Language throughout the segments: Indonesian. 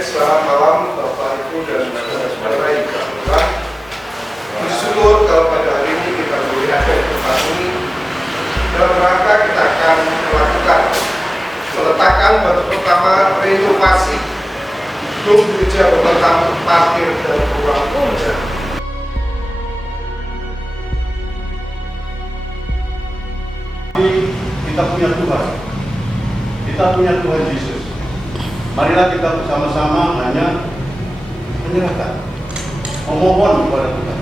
Baik, selamat malam Bapak Ibu dan saudara-saudara yang berbahagia. Bersyukur kalau pada hari ini kita boleh ada di tempat ini. Dalam rangka kita akan melakukan peletakan batu pertama renovasi gedung gereja pertama parkir dan ruang kerja. Kita punya Tuhan, kita punya Tuhan Yesus. Marilah kita bersama-sama hanya menyerahkan, memohon kepada Tuhan.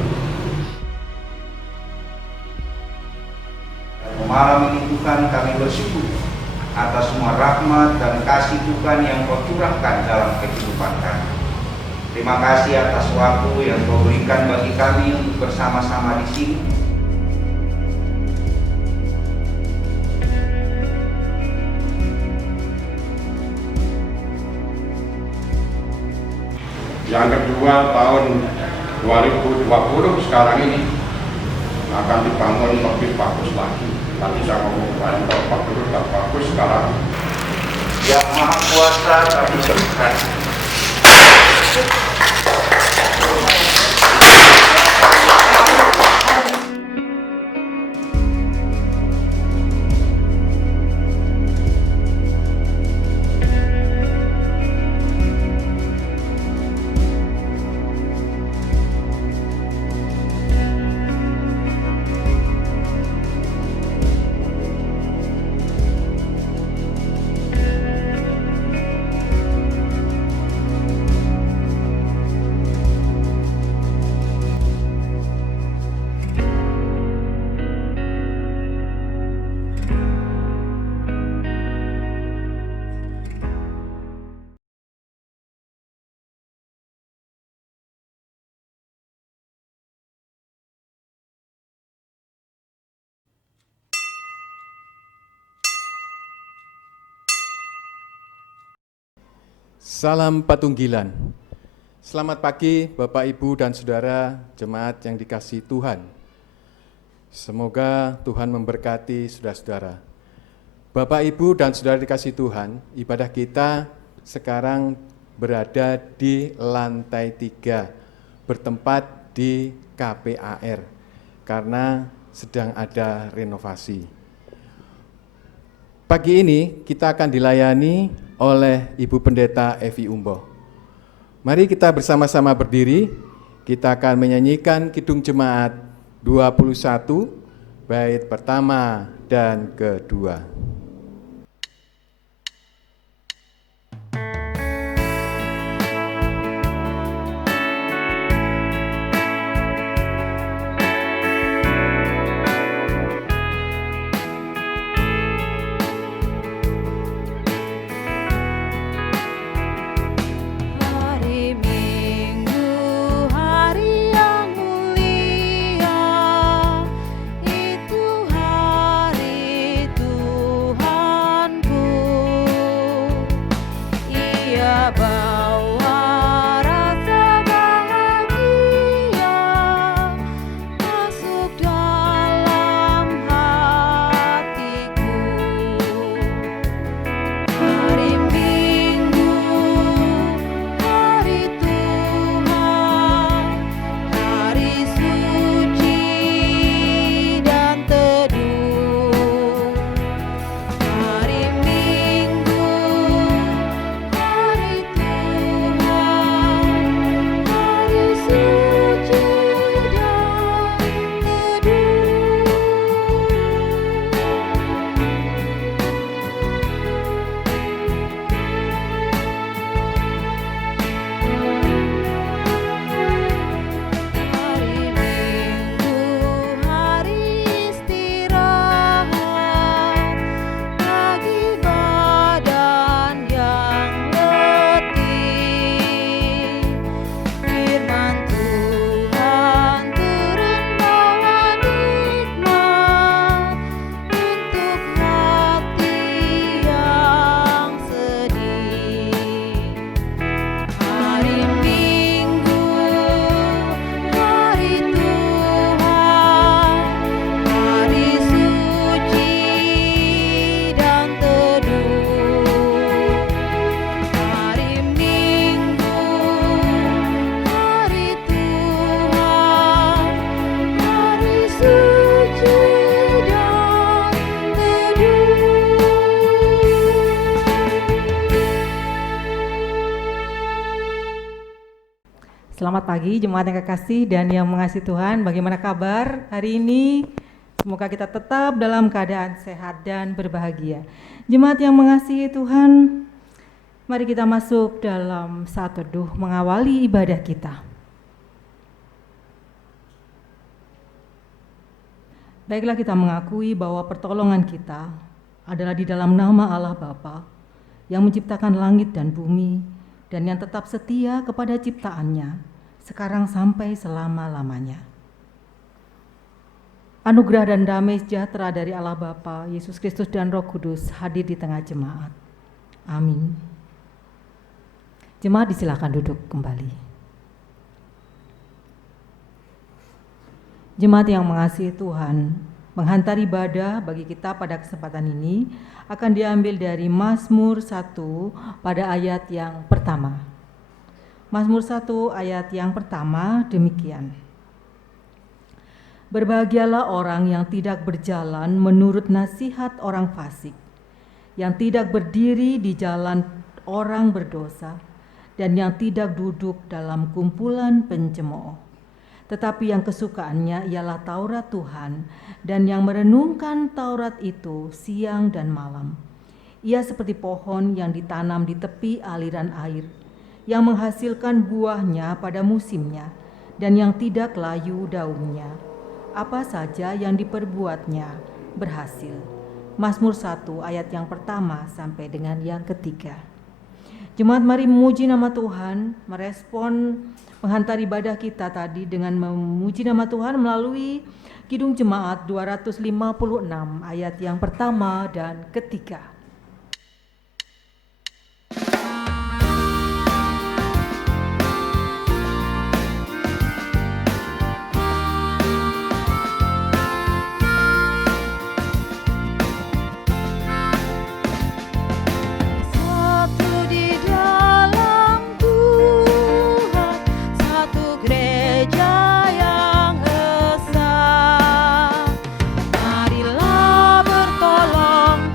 Malam ini Tuhan, kami bersyukur atas semua rahmat dan kasih Tuhan yang Kau curahkan dalam kehidupan kami. Terima kasih atas waktu yang Kau berikan bagi kami untuk bersama-sama di sini. Yang kedua, tahun 2020 sekarang ini akan dibangun lebih bagus lagi. Tadi saya ngomong kemarin kalau dulu tak bagus, sekarang Yang Maha Kuasa kami berkat. Salam Patunggilan. Selamat pagi Bapak, Ibu, dan Saudara jemaat yang dikasihi Tuhan. Semoga Tuhan memberkati saudara-saudara. Bapak, Ibu, dan Saudara dikasihi Tuhan, ibadah kita sekarang berada di lantai 3, bertempat di KPAR, karena sedang ada renovasi. Pagi ini kita akan dilayani oleh Ibu Pendeta Evi Umboh. Mari kita bersama-sama berdiri, kita akan menyanyikan Kidung Jemaat 21, bait pertama dan kedua. Itu hari Tuhan. Selamat pagi jemaat yang kekasih dan yang mengasihi Tuhan. Bagaimana kabar hari ini? Semoga kita tetap dalam keadaan sehat dan berbahagia. Jemaat yang mengasihi Tuhan, mari kita masuk dalam saat teduh mengawali ibadah kita. Baiklah, kita mengakui bahwa pertolongan kita adalah di dalam nama Allah Bapa yang menciptakan langit dan bumi dan yang tetap setia kepada ciptaannya sekarang sampai selama-lamanya. Anugerah dan damai sejahtera dari Allah Bapa, Yesus Kristus dan Roh Kudus hadir di tengah jemaat. Amin. Jemaat disilakan duduk kembali. Jemaat yang mengasihi Tuhan, menghantar ibadah bagi kita pada kesempatan ini akan diambil dari Mazmur 1 pada ayat yang pertama. Mazmur 1 ayat yang pertama demikian. Berbahagialah orang yang tidak berjalan menurut nasihat orang fasik, yang tidak berdiri di jalan orang berdosa, dan yang tidak duduk dalam kumpulan pencemooh. Tetapi yang kesukaannya ialah Taurat Tuhan, dan yang merenungkan Taurat itu siang dan malam. Ia seperti pohon yang ditanam di tepi aliran air, yang menghasilkan buahnya pada musimnya, dan yang tidak layu daunnya. Apa saja yang diperbuatnya berhasil. Mazmur 1 ayat yang pertama sampai dengan yang ketiga. Jemaat, mari memuji nama Tuhan, merespon penghantar ibadah kita tadi dengan memuji nama Tuhan melalui Kidung Jemaat 256 ayat yang pertama dan ketiga. Marilah bertolong-tolong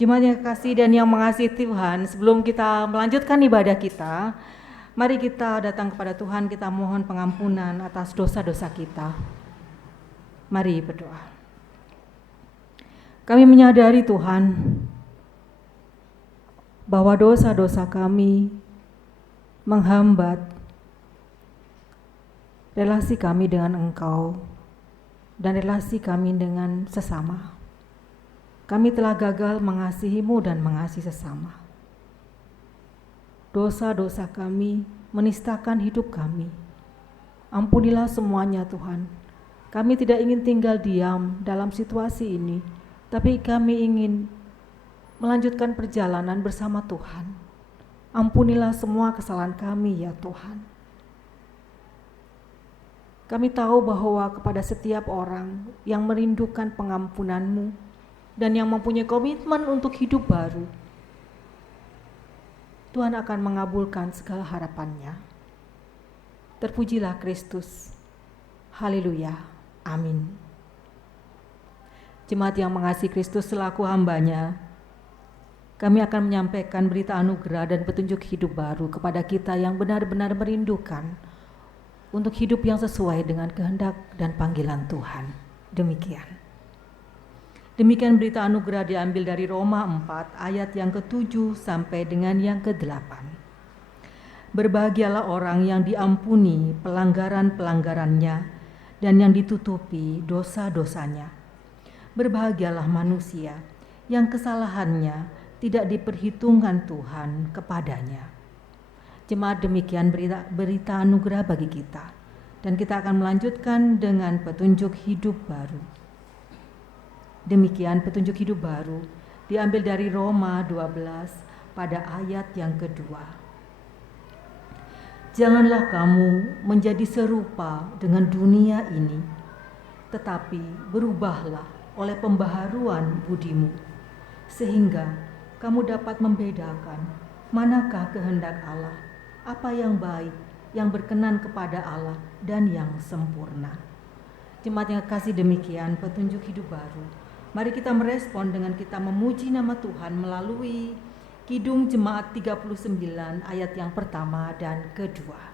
Jemaat yang kekasih dan yang mengasihi Tuhan, sebelum kita melanjutkan ibadah kita, mari kita datang kepada Tuhan, kita mohon pengampunan atas dosa-dosa kita. Mari berdoa. Kami menyadari Tuhan, bahwa dosa-dosa kami menghambat relasi kami dengan Engkau dan relasi kami dengan sesama. Kami telah gagal mengasihi-Mu dan mengasihi sesama. Dosa-dosa kami menistakan hidup kami. Ampunilah semuanya Tuhan. Kami tidak ingin tinggal diam dalam situasi ini, tapi kami ingin melanjutkan perjalanan bersama Tuhan. Ampunilah semua kesalahan kami ya Tuhan. Kami tahu bahwa kepada setiap orang yang merindukan pengampunan-Mu dan yang mempunyai komitmen untuk hidup baru, Tuhan akan mengabulkan segala harapannya. Terpujilah Kristus. Haleluya. Amin. Jemaat yang mengasihi Kristus selaku hamba-Nya, kami akan menyampaikan berita anugerah dan petunjuk hidup baru kepada kita yang benar-benar merindukan untuk hidup yang sesuai dengan kehendak dan panggilan Tuhan. Demikian. Demikian berita anugerah diambil dari Roma 4 ayat yang ke-7 sampai dengan yang ke-8. Berbahagialah orang yang diampuni pelanggaran-pelanggarannya dan yang ditutupi dosa-dosanya. Berbahagialah manusia yang kesalahannya tidak diperhitungkan Tuhan kepadanya. Jemaat, demikian berita anugerah bagi kita. Dan kita akan melanjutkan dengan petunjuk hidup baru. Demikian petunjuk hidup baru diambil dari Roma 12 pada ayat yang kedua. Janganlah kamu menjadi serupa dengan dunia ini, tetapi berubahlah oleh pembaharuan budimu, sehingga kamu dapat membedakan manakah kehendak Allah, apa yang baik, yang berkenan kepada Allah, dan yang sempurna. Jemaat yang kasih, demikian petunjuk hidup baru. Mari kita merespon dengan kita memuji nama Tuhan melalui Kidung Jemaat 39 ayat yang pertama dan kedua.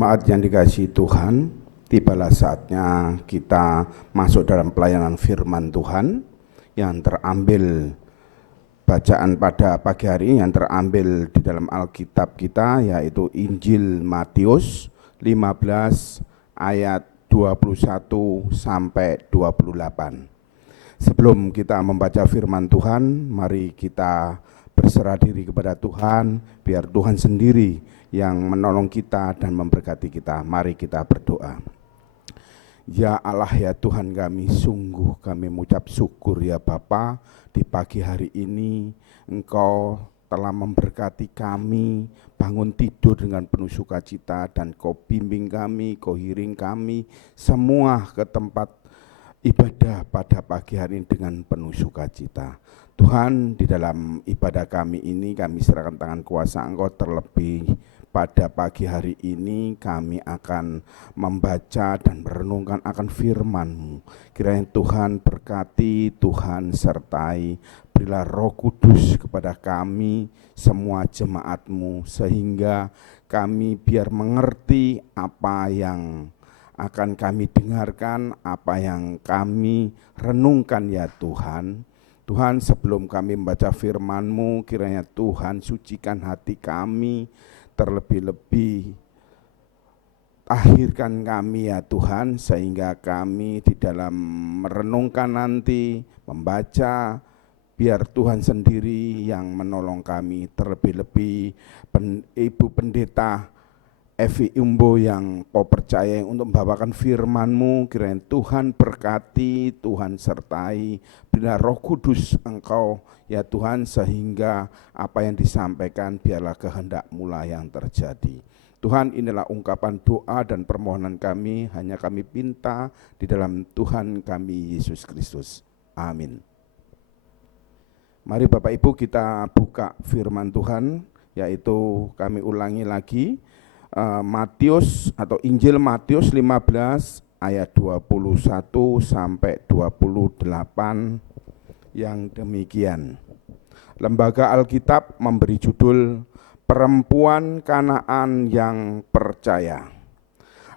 Jemaat yang dikasihi Tuhan, tibalah saatnya kita masuk dalam pelayanan firman Tuhan yang terambil bacaan pada pagi hari ini yang terambil di dalam Alkitab kita, yaitu Injil Matius 15 ayat 21 sampai 28. Sebelum kita membaca firman Tuhan, mari kita berserah diri kepada Tuhan, biar Tuhan sendiri yang menolong kita dan memberkati kita. Mari kita berdoa. Ya Allah, ya Tuhan kami, sungguh kami mengucap syukur ya Bapa, di pagi hari ini Engkau telah memberkati kami, bangun tidur dengan penuh sukacita, dan Kau bimbing kami, Kau iring kami semua ke tempat ibadah pada pagi hari ini dengan penuh sukacita. Tuhan, di dalam ibadah kami ini kami serahkan tangan kuasa Engkau, terlebih pada pagi hari ini kami akan membaca dan merenungkan akan firman-Mu. Kiranya Tuhan berkati, Tuhan sertai, berilah Roh Kudus kepada kami semua jemaat-Mu, sehingga kami biar mengerti apa yang akan kami dengarkan, apa yang kami renungkan ya Tuhan. Tuhan, sebelum kami membaca firman-Mu, kiranya Tuhan sucikan hati kami, terlebih-lebih akhirkan kami ya Tuhan, sehingga kami di dalam merenungkan nanti, membaca, biar Tuhan sendiri yang menolong kami, terlebih-lebih Ibu Pendeta Evi Umbo yang Kau percaya untuk membawakan firman-Mu, kiranya Tuhan berkati, Tuhan sertai, berilah Roh Kudus Engkau ya Tuhan, sehingga apa yang disampaikan biarlah kehendak-Mu lah yang terjadi. Tuhan, inilah ungkapan doa dan permohonan kami, hanya kami pinta di dalam Tuhan kami Yesus Kristus. Amin. Mari Bapak Ibu kita buka firman Tuhan, yaitu kami ulangi lagi, Matius atau Injil Matius 15 ayat 21 sampai 28 yang demikian. Lembaga Alkitab memberi judul Perempuan Kanaan yang Percaya.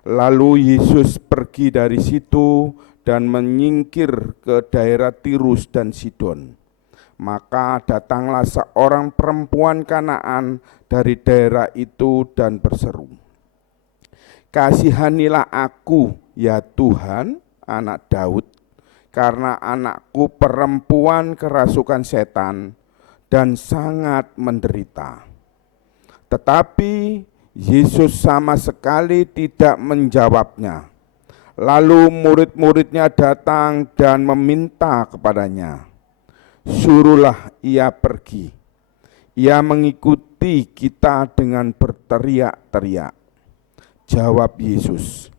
Lalu Yesus pergi dari situ dan menyingkir ke daerah Tirus dan Sidon. Maka datanglah seorang perempuan Kanaan dari daerah itu dan berseru, "Kasihanilah aku, ya Tuhan, anak Daud, karena anakku perempuan kerasukan setan dan sangat menderita." Tetapi Yesus sama sekali tidak menjawabnya. Lalu murid-muridnya datang dan meminta kepadanya, "Suruhlah ia pergi." Ia mengikuti kita dengan berteriak-teriak. Jawab Yesus,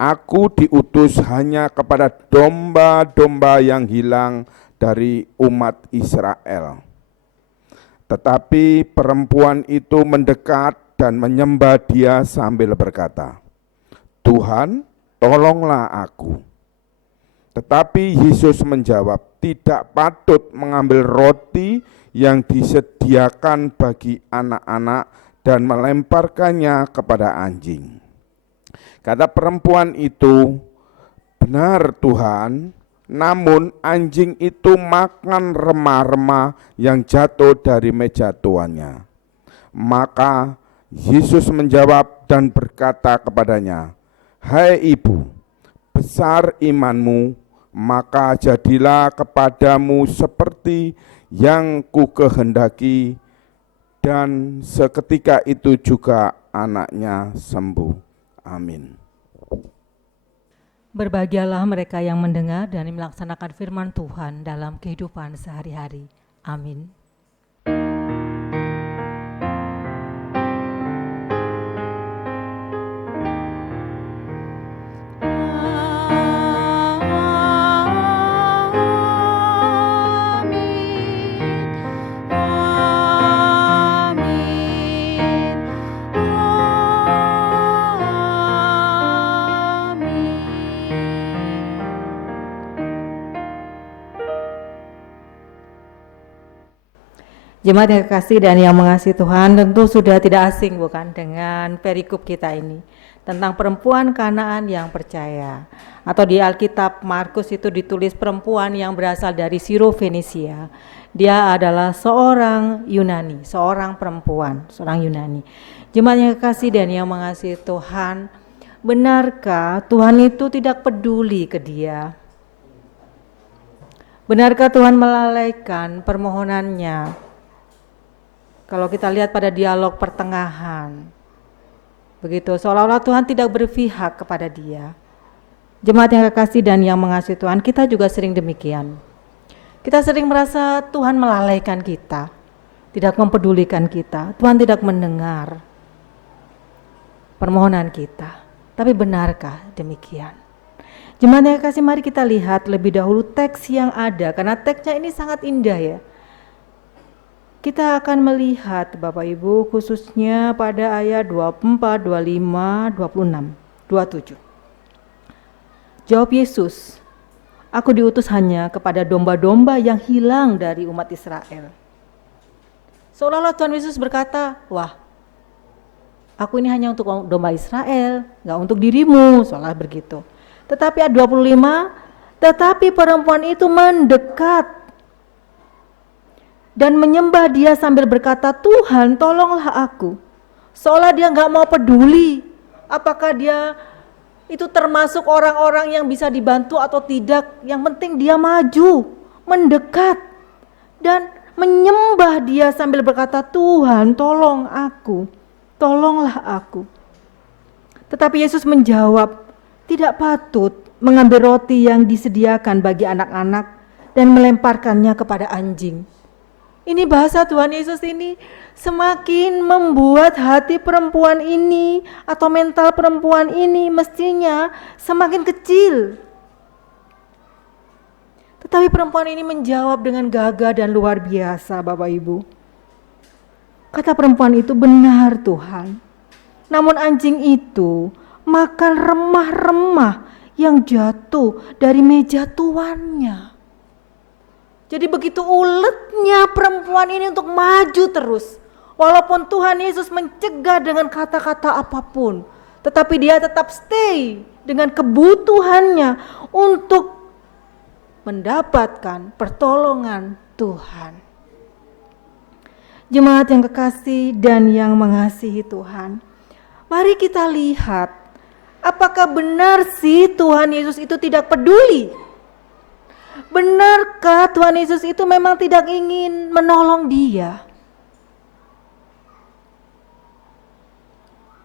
"Aku diutus hanya kepada domba-domba yang hilang dari umat Israel." Tetapi perempuan itu mendekat dan menyembah Dia sambil berkata, "Tuhan, tolonglah aku." Tetapi Yesus menjawab, "Tidak patut mengambil roti yang disediakan bagi anak-anak dan melemparkannya kepada anjing." Kata perempuan itu, "Benar Tuhan, namun anjing itu makan remah-remah yang jatuh dari meja tuannya." Maka Yesus menjawab dan berkata kepadanya, "Hai ibu, besar imanmu, maka jadilah kepadamu seperti yang ku kehendaki." Dan seketika itu juga anaknya sembuh. Amin. Berbahagialah mereka yang mendengar dan melaksanakan firman Tuhan dalam kehidupan sehari-hari. Amin. Jemaat yang kekasih dan yang mengasihi Tuhan, tentu sudah tidak asing bukan dengan perikop kita ini tentang perempuan Kanaan yang percaya. Atau di Alkitab Markus itu ditulis perempuan yang berasal dari Siro-Fenisia. Dia adalah seorang Yunani, seorang perempuan, seorang Yunani. Jemaat yang kekasih dan yang mengasihi Tuhan, benarkah Tuhan itu tidak peduli ke dia? Benarkah Tuhan melalaikan permohonannya? Kalau kita lihat pada dialog pertengahan, begitu seolah-olah Tuhan tidak berpihak kepada dia. Jemaat yang kekasih dan yang mengasihi Tuhan, kita juga sering demikian. Kita sering merasa Tuhan melalaikan kita, tidak mempedulikan kita, Tuhan tidak mendengar permohonan kita. Tapi benarkah demikian? Jemaat yang kasih, mari kita lihat lebih dahulu teks yang ada, karena teksnya ini sangat indah ya. Kita akan melihat Bapak Ibu khususnya pada ayat 24, 25, 26, 27. Jawab Yesus, "Aku diutus hanya kepada domba-domba yang hilang dari umat Israel." Seolah-olah Tuhan Yesus berkata, wah, aku ini hanya untuk domba Israel, gak untuk dirimu, seolah begitu. Tetapi ayat 25, tetapi perempuan itu mendekat dan menyembah dia sambil berkata, "Tuhan, tolonglah aku." Seolah dia gak mau peduli apakah dia itu termasuk orang-orang yang bisa dibantu atau tidak. Yang penting dia maju, mendekat, dan menyembah dia sambil berkata, "Tuhan, tolong aku, tolonglah aku." Tetapi Yesus menjawab, tidak patut mengambil roti yang disediakan bagi anak-anak dan melemparkannya kepada anjing. Ini bahasa Tuhan Yesus ini semakin membuat hati perempuan ini atau mental perempuan ini mestinya semakin kecil. Tetapi perempuan ini menjawab dengan gagah dan luar biasa, Bapak Ibu. Kata perempuan itu, "Benar Tuhan, namun anjing itu makan remah-remah yang jatuh dari meja tuannya." Jadi begitu uletnya perempuan ini untuk maju terus. Walaupun Tuhan Yesus mencegah dengan kata-kata apapun, tetapi dia tetap stay dengan kebutuhannya untuk mendapatkan pertolongan Tuhan. Jemaat yang kekasih dan yang mengasihi Tuhan, mari kita lihat apakah benar sih Tuhan Yesus itu tidak peduli? Benarkah Tuhan Yesus itu memang tidak ingin menolong dia?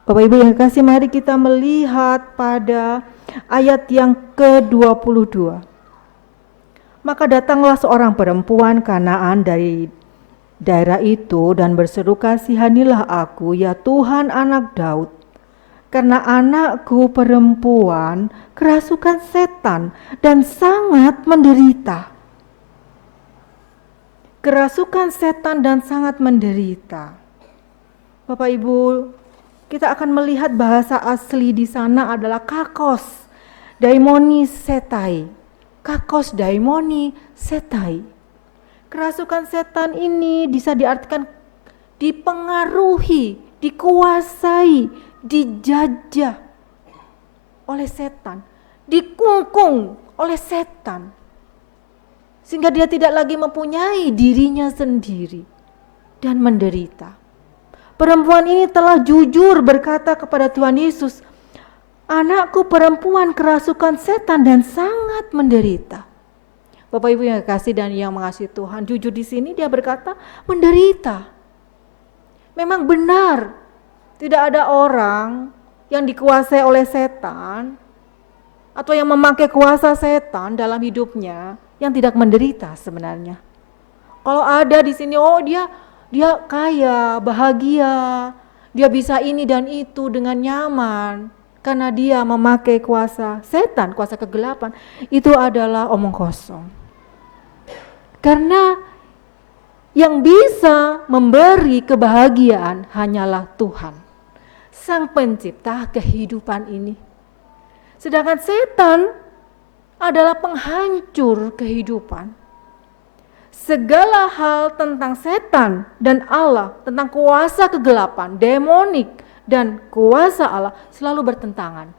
Bapak Ibu yang kekasih, mari kita melihat pada ayat yang ke-22. Maka datanglah seorang perempuan Kanaan dari daerah itu dan berseru, "Kasihanilah aku, ya Tuhan, anak Daud. Karena anakku perempuan kerasukan setan dan sangat menderita." Kerasukan setan dan sangat menderita. Bapak Ibu, kita akan melihat bahasa asli di sana adalah kakos daimoni setai. Kakos daimoni setai. Kerasukan setan ini bisa diartikan dipengaruhi, dikuasai, dijajah oleh setan, dikungkung oleh setan, sehingga dia tidak lagi mempunyai dirinya sendiri dan menderita. Perempuan ini telah jujur berkata kepada Tuhan Yesus, "Anakku perempuan kerasukan setan dan sangat menderita." Bapak Ibu yang kasih dan yang mengasihi Tuhan, jujur di sini dia berkata menderita. Memang benar, tidak ada orang yang dikuasai oleh setan atau yang memakai kuasa setan dalam hidupnya yang tidak menderita sebenarnya. Kalau ada di sini, oh dia kaya, bahagia, dia bisa ini dan itu dengan nyaman karena dia memakai kuasa setan, kuasa kegelapan, itu adalah omong kosong. Karena yang bisa memberi kebahagiaan hanyalah Tuhan, Sang Pencipta kehidupan ini. Sedangkan setan adalah penghancur kehidupan. Segala hal tentang setan dan Allah, tentang kuasa kegelapan, demonik, dan kuasa Allah selalu bertentangan.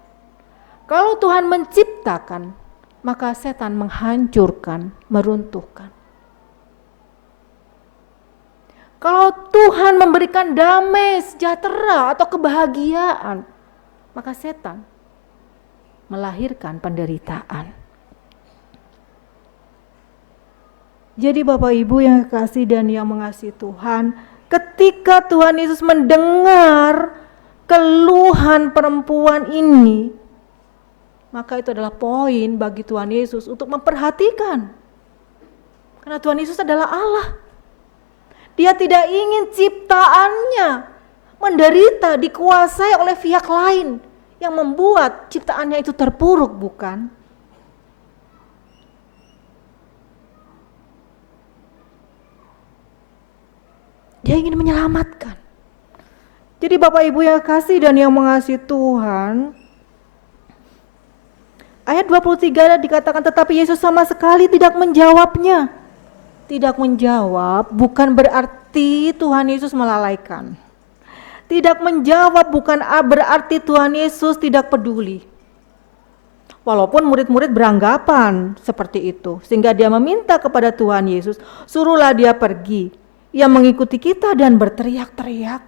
Kalau Tuhan menciptakan, maka setan menghancurkan, meruntuhkan. Kalau Tuhan memberikan damai, sejahtera, atau kebahagiaan, maka setan melahirkan penderitaan. Jadi Bapak Ibu yang kasih dan yang mengasihi Tuhan, ketika Tuhan Yesus mendengar keluhan perempuan ini, maka itu adalah poin bagi Tuhan Yesus untuk memperhatikan. Karena Tuhan Yesus adalah Allah. Dia tidak ingin ciptaannya menderita, dikuasai oleh pihak lain yang membuat ciptaannya itu terpuruk, bukan? Dia ingin menyelamatkan. Jadi Bapak Ibu yang kasih dan yang mengasihi Tuhan, ayat 23 dikatakan tetapi Yesus sama sekali tidak menjawabnya. Tidak menjawab bukan berarti Tuhan Yesus melalaikan. Tidak menjawab bukan berarti Tuhan Yesus tidak peduli. Walaupun murid-murid beranggapan seperti itu, sehingga dia meminta kepada Tuhan Yesus, suruhlah dia pergi. Ia mengikuti kita dan berteriak-teriak.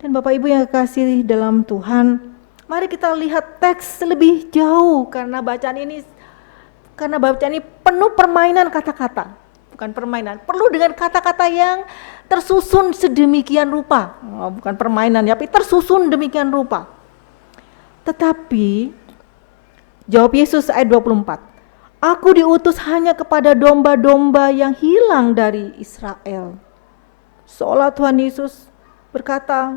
Dan Bapak Ibu yang kekasih dalam Tuhan, mari kita lihat teks lebih jauh karena bacaan ini penuh permainan kata-kata. Bukan permainan, perlu dengan kata-kata yang tersusun sedemikian rupa. Bukan permainan, tapi tersusun demikian rupa. Tetapi jawab Yesus ayat 24, Aku diutus hanya kepada domba-domba yang hilang dari Israel. Seolah Tuhan Yesus berkata,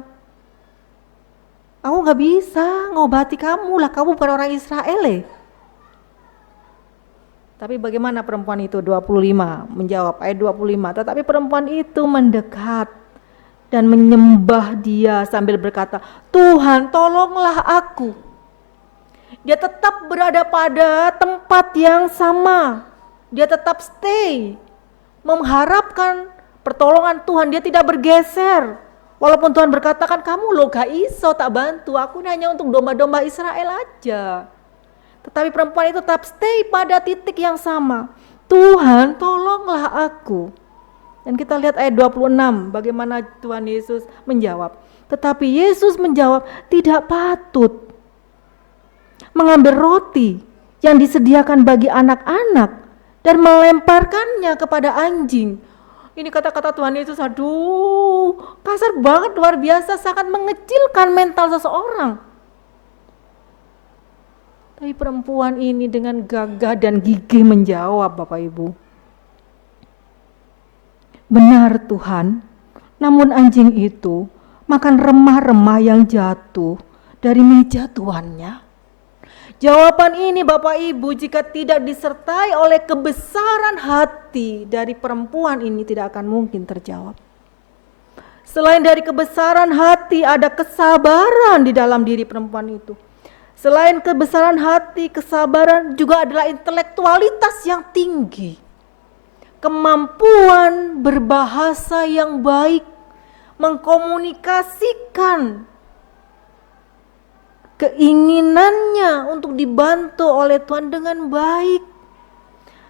aku gak bisa ngobati kamu lah, kamu bukan orang Israel. Tapi bagaimana perempuan itu? 25 menjawab ayat 25. Tetapi perempuan itu mendekat dan menyembah dia sambil berkata, Tuhan tolonglah aku. Dia tetap berada pada tempat yang sama. Dia tetap stay, mengharapkan pertolongan Tuhan. Dia tidak bergeser. Walaupun Tuhan berkatakan, kamu lo gak iso tak bantu, aku ini hanya untuk domba-domba Israel aja. Tetapi perempuan itu tetap stay pada titik yang sama. Tuhan tolonglah aku. Dan kita lihat ayat 26, bagaimana Tuhan Yesus menjawab. Tetapi Yesus menjawab, tidak patut mengambil roti yang disediakan bagi anak-anak dan melemparkannya kepada anjing. Ini kata-kata Tuhan Yesus, aduh kasar banget, luar biasa, sangat mengecilkan mental seseorang. Tapi perempuan ini dengan gagah dan gigih menjawab, Bapak Ibu. Benar Tuhan, namun anjing itu makan remah-remah yang jatuh dari meja tuannya. Jawaban ini Bapak Ibu jika tidak disertai oleh kebesaran hati dari perempuan ini tidak akan mungkin terjawab. Selain dari kebesaran hati ada kesabaran di dalam diri perempuan itu. Selain kebesaran hati, kesabaran juga adalah intelektualitas yang tinggi. Kemampuan berbahasa yang baik, mengkomunikasikan keinginannya untuk dibantu oleh Tuhan dengan baik.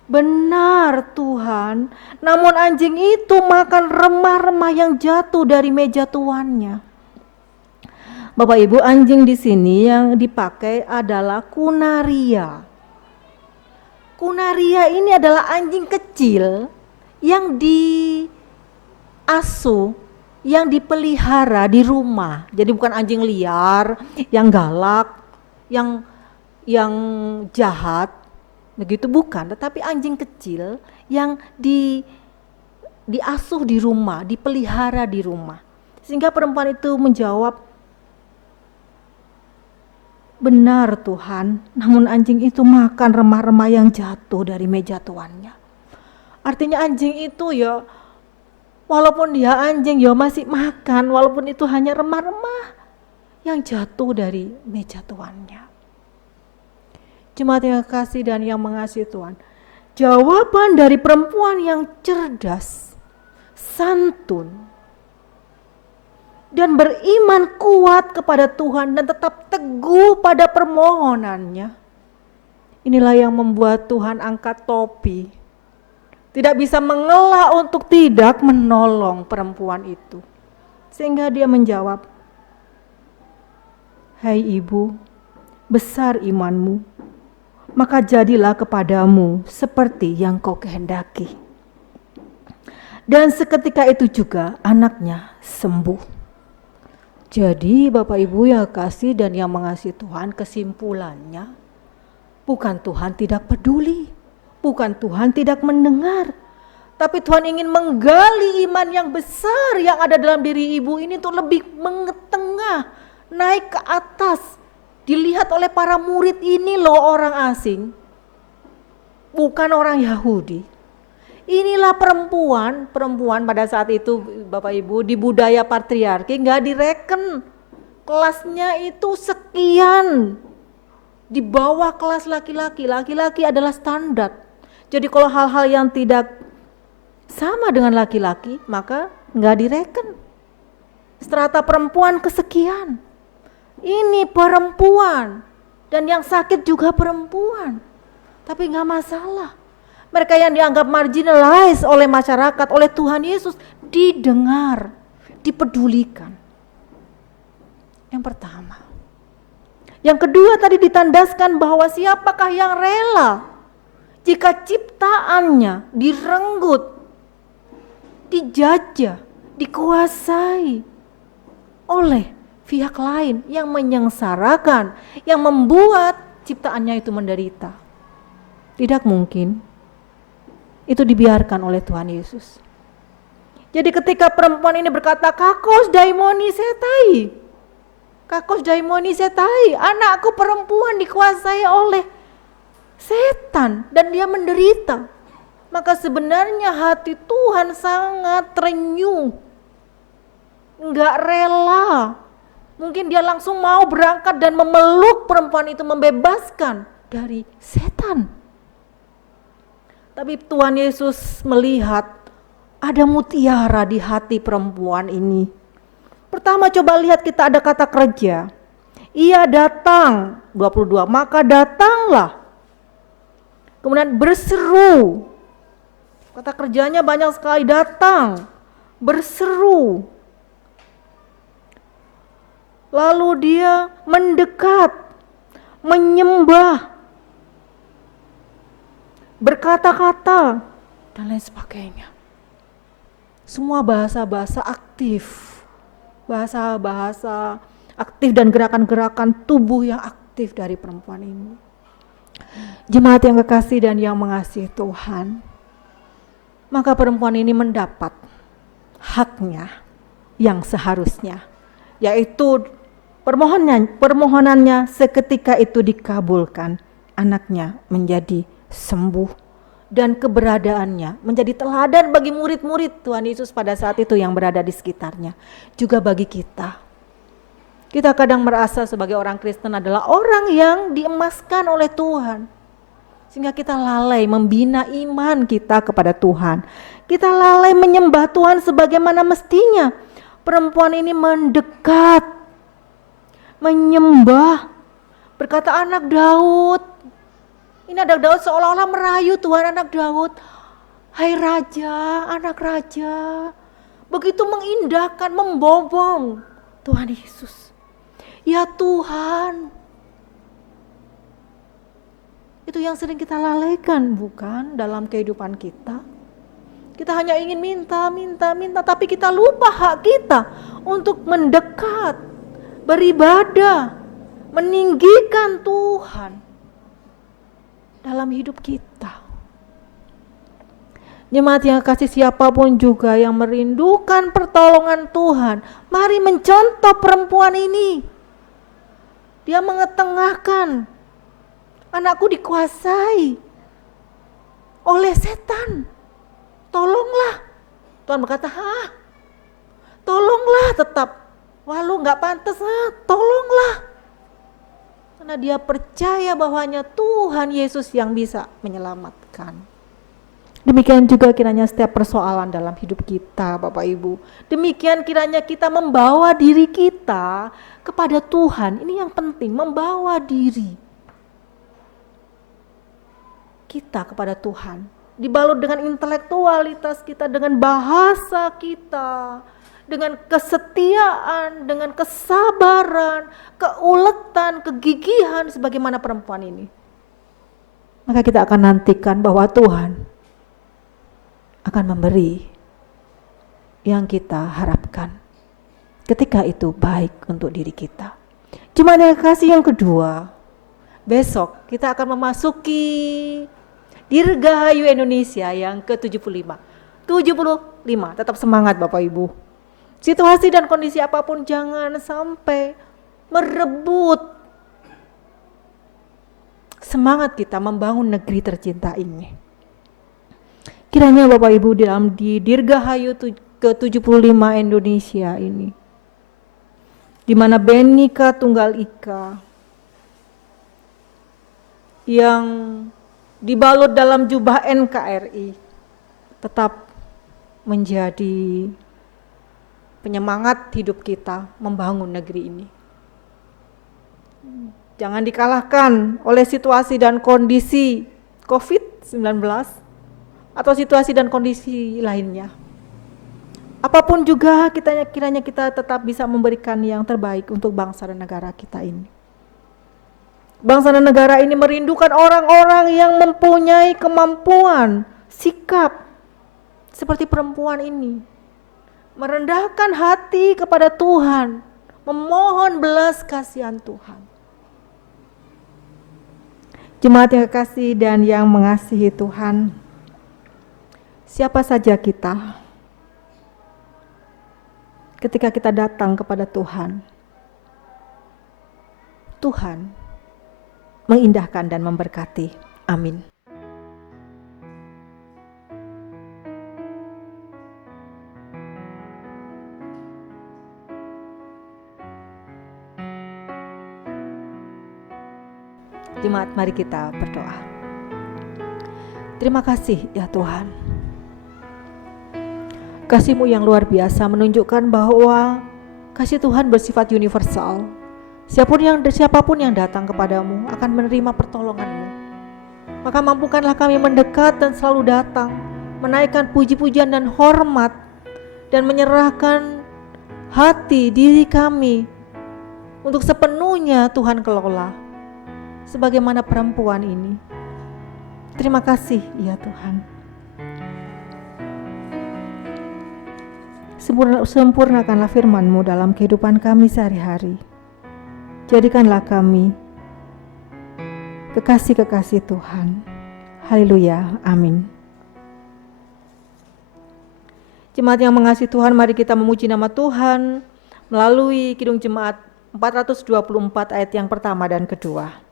Benar Tuhan, namun anjing itu makan remah-remah yang jatuh dari meja tuannya. Bapak Ibu, anjing di sini yang dipakai adalah kunaria. Kunaria ini adalah anjing kecil yang diasuh, yang dipelihara di rumah. Jadi bukan anjing liar, yang galak, yang jahat, begitu bukan. Tetapi anjing kecil yang diasuh di rumah, dipelihara di rumah. Sehingga perempuan itu menjawab, benar Tuhan, namun anjing itu makan remah-remah yang jatuh dari meja tuannya. Artinya anjing itu ya, walaupun dia anjing ya masih makan, walaupun itu hanya remah-remah yang jatuh dari meja tuannya. Jemaat yang kasih dan yang mengasihi Tuhan, jawaban dari perempuan yang cerdas, santun, dan beriman kuat kepada Tuhan dan tetap teguh pada permohonannya. Inilah yang membuat Tuhan angkat topi. Tidak bisa mengelak untuk tidak menolong perempuan itu. Sehingga dia menjawab, hai ibu, besar imanmu, maka jadilah kepadamu seperti yang kau kehendaki. Dan seketika itu juga anaknya sembuh. Jadi Bapak Ibu yang kasih dan yang mengasihi Tuhan, kesimpulannya bukan Tuhan tidak peduli, bukan Tuhan tidak mendengar, tapi Tuhan ingin menggali iman yang besar yang ada dalam diri ibu ini untuk lebih mengetengah, naik ke atas. Dilihat oleh para murid ini loh orang asing. bukan orang Yahudi. Inilah perempuan pada saat itu Bapak Ibu di budaya patriarki nggak direken. Kelasnya itu sekian. Di bawah kelas laki-laki. Laki-laki adalah standar. Jadi kalau hal-hal yang tidak sama dengan laki-laki maka nggak direken. Strata perempuan kesekian. Ini perempuan dan yang sakit juga perempuan. Tapi nggak masalah. Mereka yang dianggap marginalized oleh masyarakat, oleh Tuhan Yesus didengar, dipedulikan. Yang pertama. Yang kedua tadi ditandaskan bahwa siapakah yang rela jika ciptaannya direnggut, dijajah, dikuasai oleh pihak lain yang menyengsarakan, yang membuat ciptaannya itu menderita. Tidak mungkin itu dibiarkan oleh Tuhan Yesus. Jadi ketika perempuan ini berkata, kakos daimoni setai, kakos daimoni setai, anakku perempuan dikuasai oleh setan dan dia menderita. Maka sebenarnya hati Tuhan sangat terenyuh, enggak rela. Mungkin dia langsung mau berangkat dan memeluk perempuan itu, membebaskan dari setan. Tapi Tuhan Yesus melihat ada mutiara di hati perempuan ini. Pertama coba lihat kita ada kata kerja. Ia datang, 22, maka datanglah. Kemudian berseru. Kata kerjanya banyak sekali, datang, berseru. Lalu dia mendekat, menyembah, berkata-kata, dan lain sebagainya. Semua bahasa-bahasa aktif, bahasa-bahasa aktif dan gerakan-gerakan tubuh yang aktif dari perempuan ini. Jemaat yang kekasih dan yang mengasihi Tuhan, maka perempuan ini mendapat haknya yang seharusnya, yaitu permohonannya seketika itu dikabulkan, anaknya menjadi sembuh dan keberadaannya menjadi teladan bagi murid-murid Tuhan Yesus pada saat itu yang berada di sekitarnya. Juga bagi kita. Kita kadang merasa sebagai orang Kristen adalah orang yang diemaskan oleh Tuhan. Sehingga kita lalai membina iman kita kepada Tuhan. Kita lalai menyembah Tuhan sebagaimana mestinya. Perempuan ini mendekat, menyembah, berkata anak Daud. Ini anak Daud seolah-olah merayu Tuhan, anak Daud. Hai raja, anak raja. Begitu mengindahkan, membobong Tuhan Yesus. Ya Tuhan. Itu yang sering kita lalaikan, bukan, dalam kehidupan kita. Kita hanya ingin minta, tapi kita lupa hak kita untuk mendekat, beribadah, meninggikan Tuhan dalam hidup kita. Jemaat yang kasih, siapapun juga yang merindukan pertolongan Tuhan, mari mencontoh perempuan ini. Dia mengetengahkan, anakku dikuasai oleh setan. Tolonglah. Tuhan berkata, tolonglah tetap. Walau gak pantas, tolonglah. Karena dia percaya bahwanya Tuhan Yesus yang bisa menyelamatkan. Demikian juga kiranya setiap persoalan dalam hidup kita, Bapak Ibu. Demikian kiranya kita membawa diri kita kepada Tuhan. Ini yang penting, membawa diri kita kepada Tuhan. Dibalut dengan intelektualitas kita, dengan bahasa kita, dengan kesetiaan, dengan kesabaran, keuletan, kegigihan sebagaimana perempuan ini. Maka kita akan nantikan bahwa Tuhan akan memberi yang kita harapkan ketika itu baik untuk diri kita. Cuma yang kasih yang kedua, besok kita akan memasuki Dirgahayu Indonesia yang ke-75. 75, tetap semangat Bapak Ibu. Situasi dan kondisi apapun jangan sampai merebut semangat kita membangun negeri tercinta ini. Kiranya Bapak Ibu di Dirgahayu ke-75 Indonesia ini, di mana Bhinneka Tunggal Ika yang dibalut dalam jubah NKRI tetap menjadi penyemangat hidup kita membangun negeri ini. Jangan dikalahkan oleh situasi dan kondisi COVID-19 atau situasi dan kondisi lainnya. Apapun juga kiranya kita tetap bisa memberikan yang terbaik untuk bangsa dan negara kita ini. Bangsa dan negara ini merindukan orang-orang yang mempunyai kemampuan, sikap seperti perempuan ini, merendahkan hati kepada Tuhan, memohon belas kasihan Tuhan. Jemaat yang kekasih dan yang mengasihi Tuhan, siapa saja kita ketika kita datang kepada Tuhan, Tuhan mengindahkan dan memberkati. Amin. Jemaat, mari kita berdoa. Terima kasih ya Tuhan. Kasih-Mu yang luar biasa menunjukkan bahwa kasih Tuhan bersifat universal. Siapapun yang datang kepadamu akan menerima pertolongan-Mu. Maka mampukanlah kami mendekat dan selalu datang, menaikkan puji-pujian dan hormat, dan menyerahkan hati diri kami untuk sepenuhnya Tuhan kelola. Sebagaimana perempuan ini. Terima kasih ya Tuhan. Sempurnakanlah firman-Mu dalam kehidupan kami sehari-hari. Jadikanlah kami kekasih-kekasih Tuhan. Haleluya, amin. Jemaat yang mengasihi Tuhan, mari kita memuji nama Tuhan melalui Kidung Jemaat 424 ayat yang pertama dan kedua.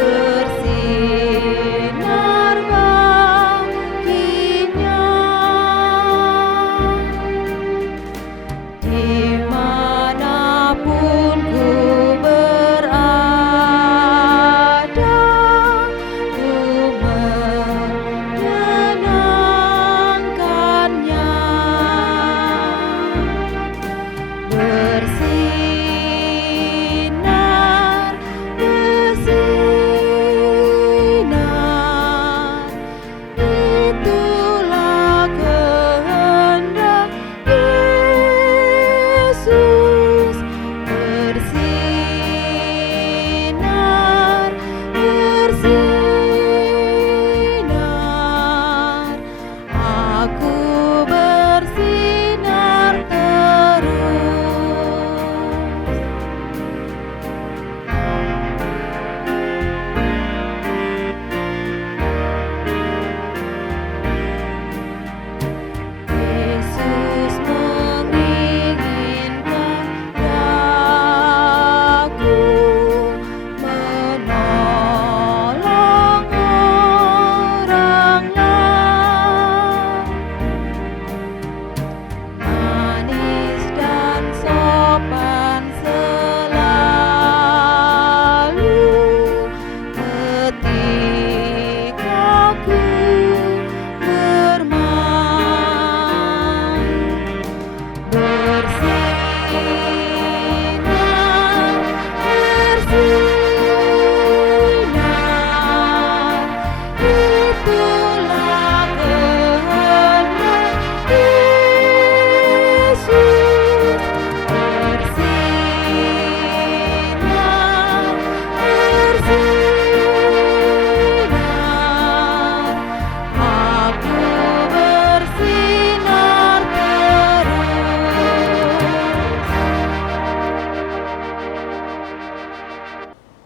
Bersih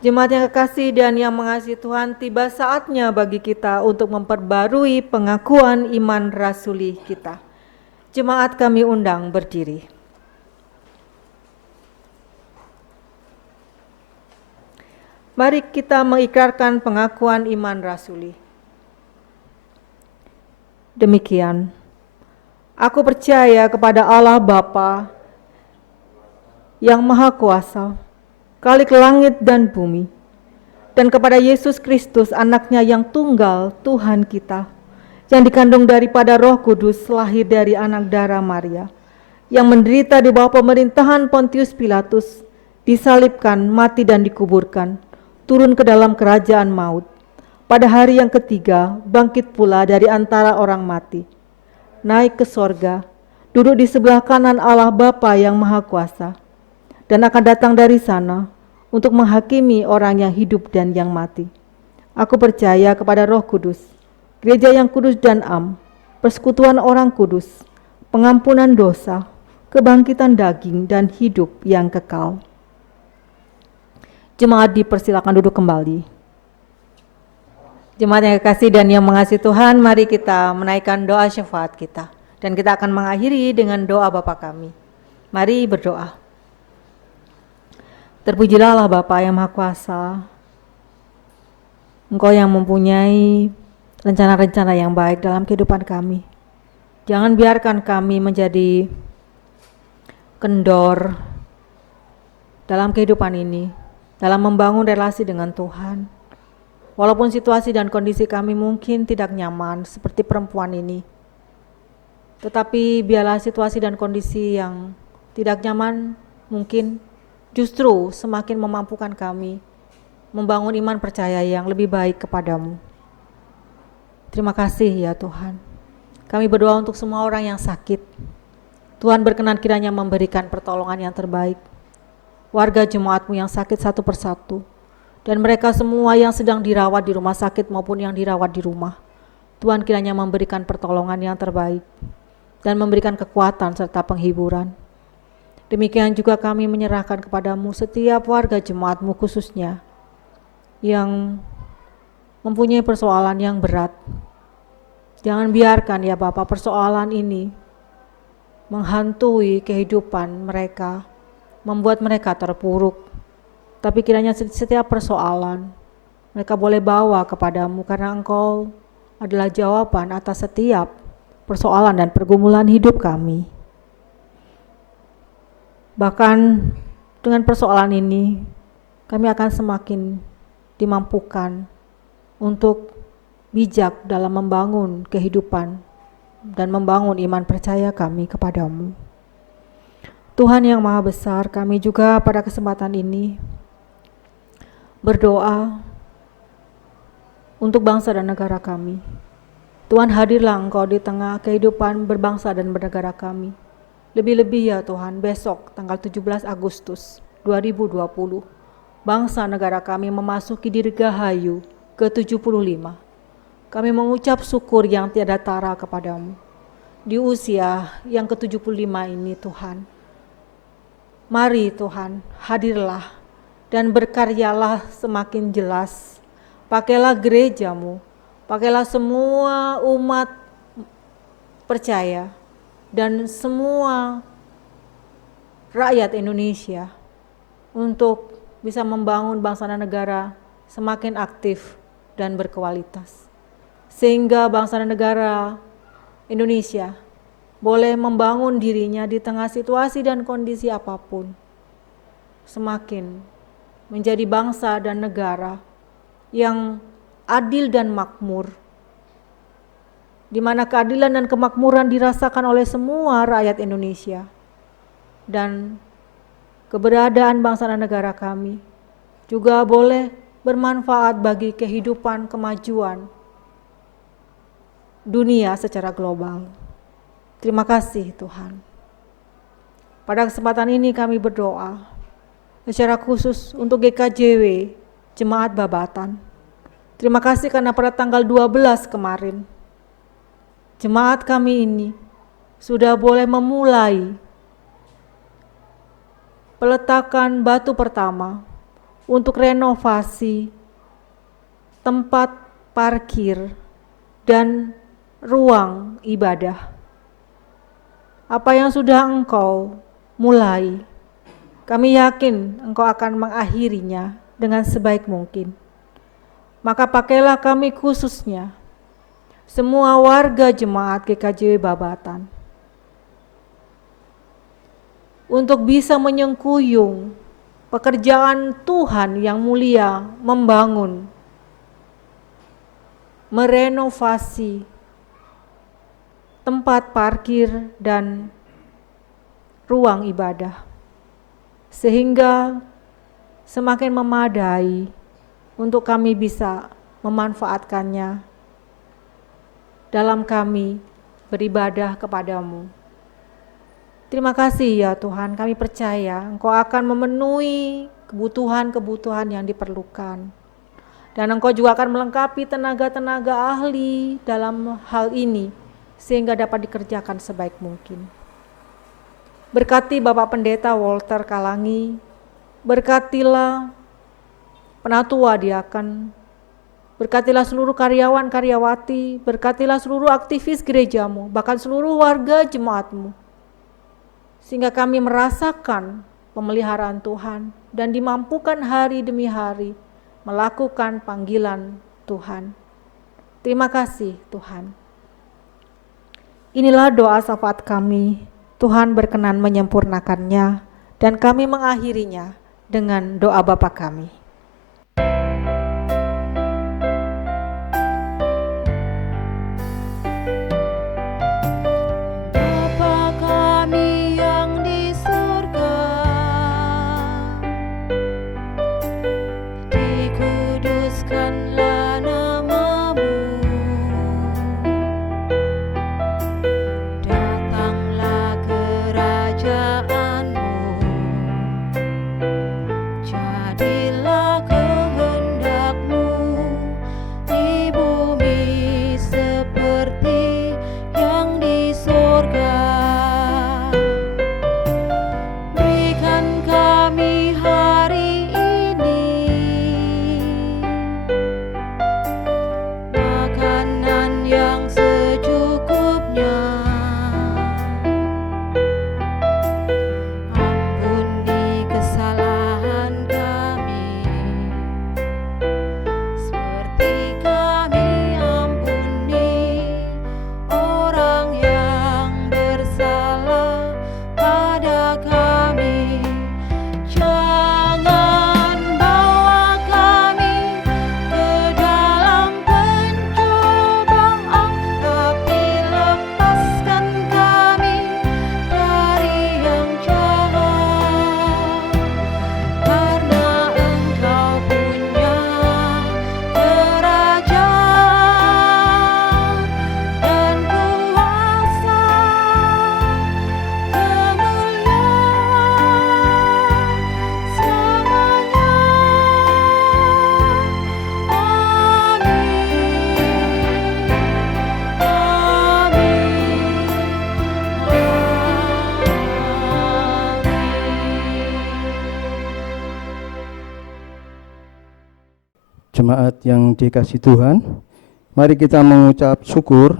Jemaat yang kekasih dan yang mengasihi Tuhan, tiba saatnya bagi kita untuk memperbarui pengakuan iman rasuli kita. Jemaat kami undang berdiri. Mari kita mengikrarkan pengakuan iman rasuli. Demikian, aku percaya kepada Allah Bapa yang Maha Kuasa, Khalik langit dan bumi, dan kepada Yesus Kristus anaknya yang tunggal, Tuhan kita, yang dikandung daripada Roh Kudus, lahir dari anak darah Maria, yang menderita di bawah pemerintahan Pontius Pilatus, disalibkan, mati dan dikuburkan, turun ke dalam kerajaan maut. Pada hari yang ketiga, bangkit pula dari antara orang mati, naik ke sorga, duduk di sebelah kanan Allah Bapa yang Maha Kuasa, dan akan datang dari sana untuk menghakimi orang yang hidup dan yang mati. Aku percaya kepada Roh Kudus, gereja yang kudus dan am, persekutuan orang kudus, pengampunan dosa, kebangkitan daging, dan hidup yang kekal. Jemaat dipersilakan duduk kembali. Jemaat yang kekasih dan yang mengasihi Tuhan, mari kita menaikkan doa syafaat kita. Dan kita akan mengakhiri dengan doa Bapa kami. Mari berdoa. Terpujilah Allah Bapa yang Maha Kuasa. Engkau yang mempunyai rencana-rencana yang baik dalam kehidupan kami. Jangan biarkan kami menjadi kendor dalam kehidupan ini, dalam membangun relasi dengan Tuhan. Walaupun situasi dan kondisi kami mungkin tidak nyaman seperti perempuan ini, tetapi biarlah situasi dan kondisi yang tidak nyaman mungkin justru semakin memampukan kami membangun iman percaya yang lebih baik kepadamu. Terima kasih ya Tuhan. Kami berdoa untuk semua orang yang sakit. Tuhan berkenan kiranya memberikan pertolongan yang terbaik. Warga jemaatmu yang sakit satu persatu, dan mereka semua yang sedang dirawat di rumah sakit maupun yang dirawat di rumah. Tuhan kiranya memberikan pertolongan yang terbaik dan memberikan kekuatan serta penghiburan. Demikian juga kami menyerahkan kepadamu setiap warga jemaatmu khususnya yang mempunyai persoalan yang berat. Jangan biarkan ya Bapa persoalan ini menghantui kehidupan mereka, membuat mereka terpuruk. Tapi kiranya setiap persoalan mereka boleh bawa kepadamu, karena Engkau adalah jawaban atas setiap persoalan dan pergumulan hidup kami. Bahkan dengan persoalan ini kami akan semakin dimampukan untuk bijak dalam membangun kehidupan dan membangun iman percaya kami kepadamu. Tuhan yang Maha Besar, kami juga pada kesempatan ini berdoa untuk bangsa dan negara kami. Tuhan, hadirlah Engkau di tengah kehidupan berbangsa dan bernegara kami. Lebih-lebih ya Tuhan, besok tanggal 17 Agustus 2020, bangsa negara kami memasuki Dirgahayu ke-75. Kami mengucap syukur yang tiada tara kepadamu. Di usia yang ke-75 ini Tuhan, mari Tuhan, hadirlah dan berkaryalah semakin jelas. Pakailah gerejamu, pakailah semua umat percaya dan semua rakyat Indonesia untuk bisa membangun bangsa dan negara semakin aktif dan berkualitas. Sehingga bangsa dan negara Indonesia boleh membangun dirinya di tengah situasi dan kondisi apapun, semakin menjadi bangsa dan negara yang adil dan makmur, di mana keadilan dan kemakmuran dirasakan oleh semua rakyat Indonesia, dan keberadaan bangsa dan negara kami juga boleh bermanfaat bagi kehidupan kemajuan dunia secara global. Terima kasih Tuhan. Pada kesempatan ini kami berdoa secara khusus untuk GKJW Jemaat Babatan. Terima kasih karena pada tanggal 12 kemarin jemaat kami ini sudah boleh memulai peletakan batu pertama untuk renovasi tempat parkir dan ruang ibadah. Apa yang sudah Engkau mulai, kami yakin Engkau akan mengakhirinya dengan sebaik mungkin. Maka pakailah kami khususnya, semua warga jemaat GKJW Babatan, untuk bisa menyengkuyung pekerjaan Tuhan yang mulia, membangun, merenovasi tempat parkir dan ruang ibadah, sehingga semakin memadai untuk kami bisa memanfaatkannya dalam kami beribadah kepadamu. Terima kasih ya Tuhan, kami percaya Engkau akan memenuhi kebutuhan-kebutuhan yang diperlukan. Dan Engkau juga akan melengkapi tenaga-tenaga ahli dalam hal ini, sehingga dapat dikerjakan sebaik mungkin. Berkati Bapak Pendeta Walter Kalangi, berkatilah penatua diaken, berkatilah seluruh karyawan-karyawati, berkatilah seluruh aktivis gerejamu, bahkan seluruh warga jemaatmu, sehingga kami merasakan pemeliharaan Tuhan dan dimampukan hari demi hari melakukan panggilan Tuhan. Terima kasih Tuhan. Inilah doa syafaat kami, Tuhan berkenan menyempurnakannya, dan kami mengakhirinya dengan doa Bapa kami. Jemaat yang dikasihi Tuhan, mari kita mengucap syukur.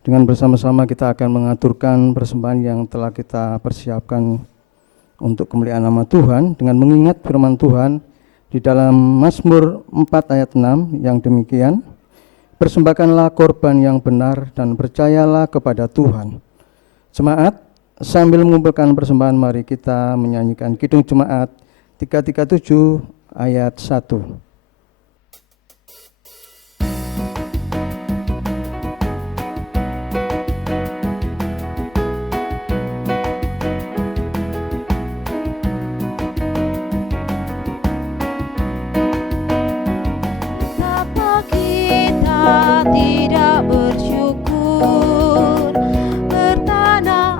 Dengan bersama-sama kita akan mengaturkan persembahan yang telah kita persiapkan untuk kemuliaan nama Tuhan dengan mengingat firman Tuhan di dalam Mazmur 4 ayat 6 yang demikian, persembahkanlah korban yang benar dan percayalah kepada Tuhan. Jemaat, sambil mengumpulkan persembahan, mari kita menyanyikan Kidung Jemaat 337 ayat 1. Tidak bersyukur, bertanah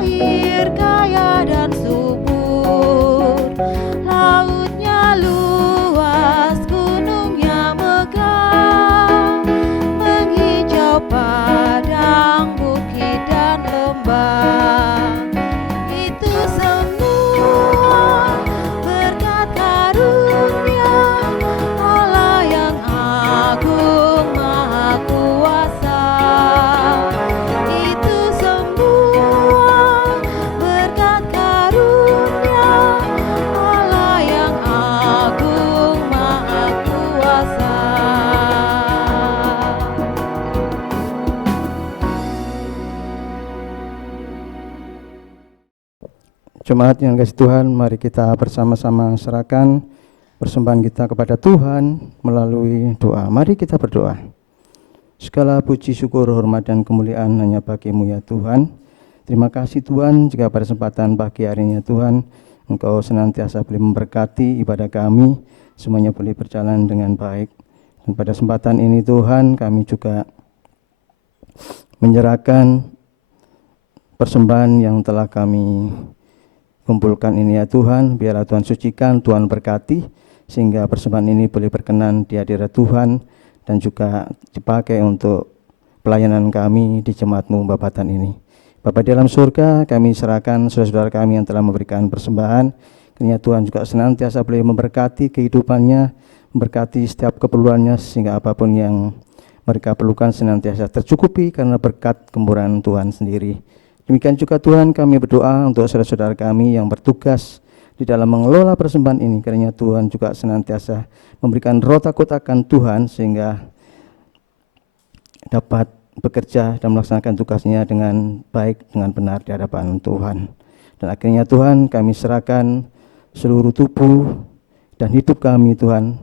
air kaya dan subur, lautnya luas Jemaat yang kasih Tuhan, mari kita bersama-sama serahkan persembahan kita kepada Tuhan melalui doa. Mari kita berdoa. Segala puji, syukur, hormat, dan kemuliaan hanya bagi-Mu ya Tuhan. Terima kasih Tuhan jika pada kesempatan pagi hari ini Tuhan, Engkau senantiasa boleh memberkati ibadah kami, semuanya boleh berjalan dengan baik. Dan pada kesempatan ini Tuhan, kami juga menyerahkan persembahan yang telah kami kumpulkan ini ya Tuhan. Biarlah Tuhan sucikan, Tuhan berkati, sehingga persembahan ini boleh berkenan di hadirat Tuhan dan juga dipakai untuk pelayanan kami di jemaat-Mu Babatan ini. Bapa di dalam surga, kami serahkan saudara-saudara kami yang telah memberikan persembahan. Kiranya Tuhan juga senantiasa boleh memberkati kehidupannya, memberkati setiap keperluannya, sehingga apapun yang mereka perlukan senantiasa tercukupi karena berkat kemurahan Tuhan sendiri. Demikian juga Tuhan, kami berdoa untuk saudara-saudara kami yang bertugas di dalam mengelola persembahan ini. Kiranya Tuhan juga senantiasa memberikan roh takut akan Tuhan sehingga dapat bekerja dan melaksanakan tugasnya dengan baik, dengan benar di hadapan Tuhan. Dan akhirnya Tuhan, kami serahkan seluruh tubuh dan hidup kami Tuhan,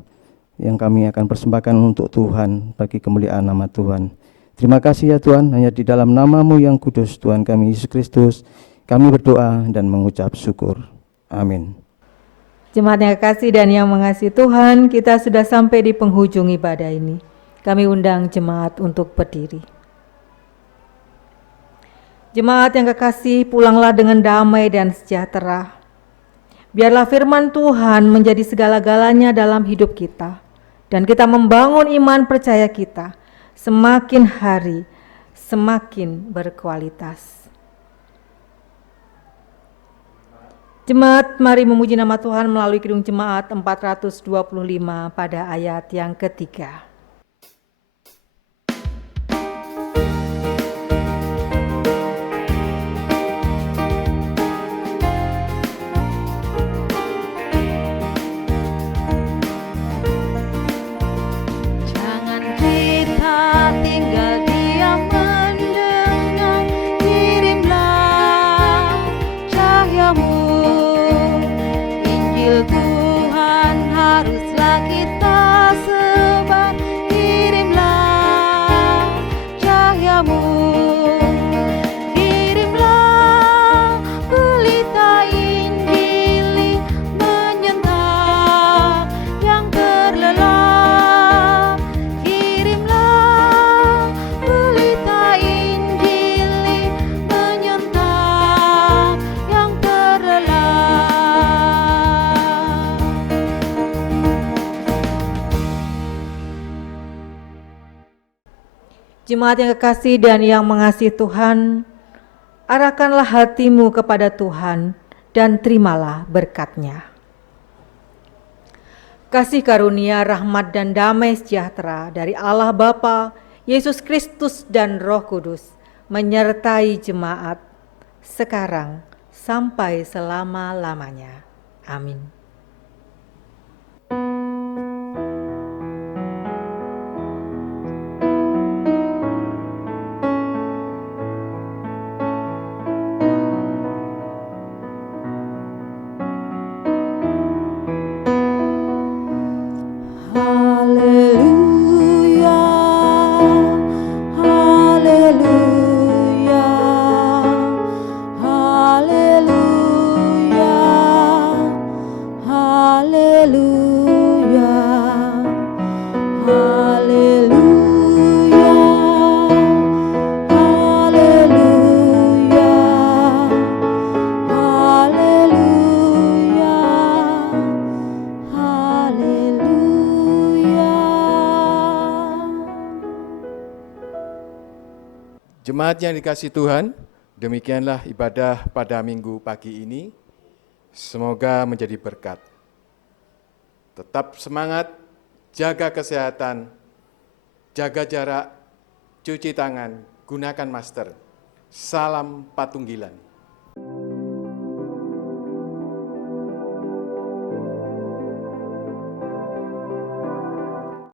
yang kami akan persembahkan untuk Tuhan bagi kemuliaan nama Tuhan. Terima kasih ya Tuhan, hanya di dalam nama-Mu yang kudus Tuhan kami Yesus Kristus, kami berdoa dan mengucap syukur. Amin. Jemaat yang kekasih dan yang mengasihi Tuhan, kita sudah sampai di penghujung ibadah ini. Kami undang jemaat untuk berdiri. Jemaat yang kekasih, pulanglah dengan damai dan sejahtera. Biarlah firman Tuhan menjadi segala-galanya dalam hidup kita, dan kita membangun iman percaya kita semakin hari semakin berkualitas. Jemaat, mari memuji nama Tuhan melalui Kidung Jemaat 425 pada ayat yang ketiga. Jemaat yang kekasih dan yang mengasihi Tuhan, arahkanlah hatimu kepada Tuhan dan terimalah berkat-Nya. Kasih karunia, rahmat dan damai sejahtera dari Allah Bapa, Yesus Kristus dan Roh Kudus menyertai jemaat sekarang sampai selama-lamanya. Amin. Jemaat yang dikasihi Tuhan, demikianlah ibadah pada minggu pagi ini. Semoga menjadi berkat. Tetap semangat, jaga kesehatan, jaga jarak, cuci tangan, gunakan masker. Salam Patunggilan.